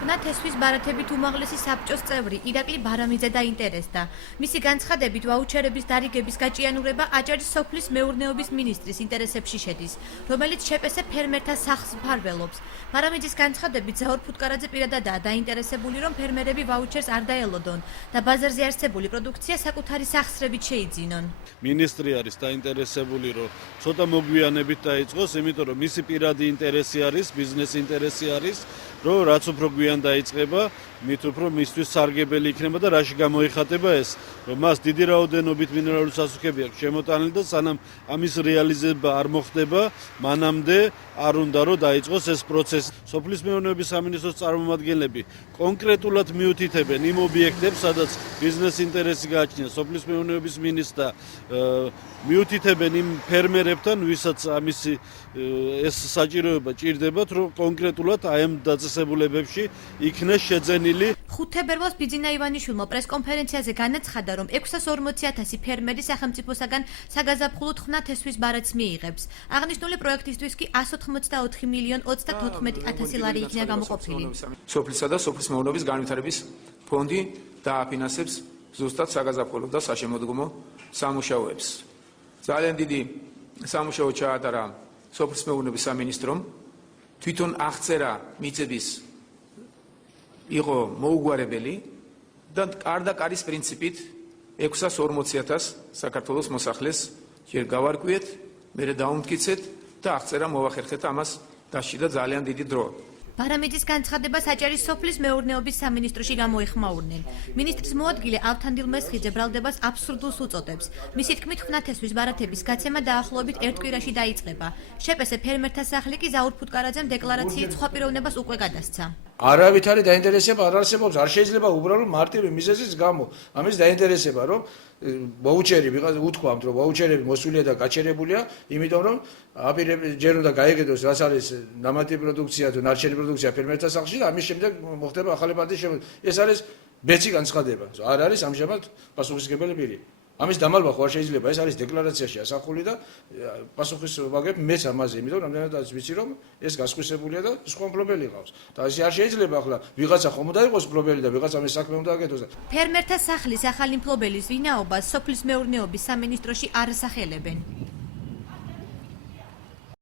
ხნათესვის ბარათებით უმაღლესი საბჭოს წევრი ირაკლი ბარამიძე დაინტერესდა. მისი განცხადებით, ვაუჩერების დარიგების გაჭიანურება აჭარის სოფლის მეურნეობის მინისტრის ინტერესებში შედის, რომელიც შეპესე ფერმერთა სახლს მფარველობს. ბარამიძის განცხადებით, ზაურ ფუტკარაძე პირადადაა დაინტერესებული, რომ ფერმერები ვაუჩერს არ დაელოდონ და ბაზარზე არსებული პროდუქცია საკუთარი სახსრებით შეიძინონ. მინისტრი არის დაინტერესებული, რომ ცოტა მოგვიანებით დაიწყოს, იმიტომ რომ მისი პირადი ინტერესი არის, ბიზნეს ინტერესი არის, რომ რაც უფრო გვიან დაიწყება, მით უფრო მისთვის სარგებელი იქნება და რაში გამოიხატება ეს, რომ მას დიდი რაოდენობით მინერალური სასუქები აქვს შემოტანილი და სანამ ამის რეალიზება არ მოხდება, მანამდე არ უნდა რომ დაიწყოს ეს პროცესი. სოფლის მეურნეობის სამინისტროს წარმომადგენლები კონკრეტულად მიუთითებენ იმ ობიექტებს, სადაც ბიზნეს ინტერესი გააჩნია სოფლის მეურნეობის მინისტრს და მიუთითებენ იმ ფერმერებთან, ვისაც ამისი ეს საჭიროება ჭირდებათ, რომ კონკრეტულად აი ამ დაწესებულებებში იქნეს შეძენილი. 5 თებერვალს ბიძინა ივანიშვილმა პრესკონფერენციაზე განაცხადა, რომ 640,000 ფერმერი სახელმწიფოსაგან საგაზაფხულო ხნათესვის ბარათს მიიღებს. აღნიშნული პროექტისთვის კი 188,034,000 ლარი იქნა გამოყოფილი. სოფლისა და სოფლის მეურნეობის განვითარების ფონდი დააფინანსებს ზუსტად საგაზაფხულო და საშემოდგომო სამუშაოებს. ძალიან დიდი სამუშაო ჩაატარა სოფლის მეურნეობის სამინისტრომ. თვითონ აღწერა მიწების იყო მოუგვარებელი და კარის პრინციპით 640,000 საქართველოს მოსახლეს ჯერ გავარკვიეთ, მერე დაუმტკიცეთ და აღწერა მოვახერხეთ ამას დასჭირდა ძალიან დიდი დრო. ბარამიძის განცხადებას აჭარის სოფლის მეურნეობის სამინისტროში გამოეხმაურნენ. მინისტრის მოადგილე ავთანდილ მესხიძე ბრალდებას აბსურდულს უწოდებს. მისი თქმით, ხნათესვის ბარათების გაცემა დაახლოებით 1 კვირაში დაიწყება. შეპესე ფერმერთა სახლი კი ზაურ ფუტკარაძემ დეკლარაციით სხვა პიროვნებას უკვე გადასცა. არავითარი დაინტერესება არ არსებობს, არ შეიძლება უბრალოდ მარტივი მიზეზის გამო. ამის დაინტერესება, რომ ვაუჩერი ვიღაცა უთქვამთ, რომ ვაუჩერები მოსულია და გაჩერებულია, იმიტომ რომ ჯერ უნდა გაიგეთოს, რაც არის ნამატი პროდუქცია თუ ნარჩენი პროდუქცია ფერმერთა სახლში და ამის შემდეგ მოხდება ახალი პარტიის შემოქმედება. ეს არის ბეცი განცხადება. არ არის ამჟამად პასუხისმგებელი პირი. ამის დამალვა ხო არ შეიძლება, ეს არის დეკლარაციაში ასახული და პასუხის ვაგებ მეც ამაზე, იმიტომ რომ რამდენადაც ვიცი რომ ეს გასხვისებულია და სხვა მფლობელი ყავს. და ეს არ შეიძლება ახლა ვიღაცა ხომ უნდა იყოს მფლობელი და ვიღაცამ ეს საქმე უნდა აკეთოს და ფერმერთა სახლის ახალი მფლობელის ვინაობას სოფლის მეურნეობის სამინისტროში არ ასახელებენ.